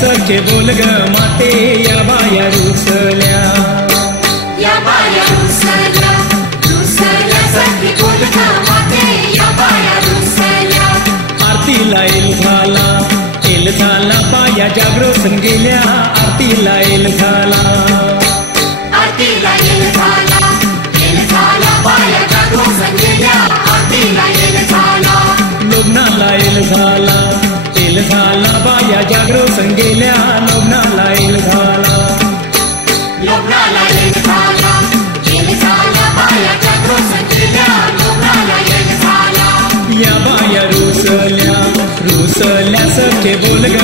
रुसल्यासारखे बोल ग माते या बाया रुसल्या या बाया रुसल्या रुसल्यासारखे बोल ग माते या बाया रुसल्या आरतीला एल झाला बाया जागृत गेल्या आरतीला एल झाला आरतीला एल झाला बाया जागृत गेल्या आरतीला एल झाला लग्नाला एल झाला बाया जागृत गेल्या लग्नाला एल झाला लग्नाला एल झाला बाया जागृत गेल्या लग्नाला एल झाला या बाया रुसल्यासारखे बोल ग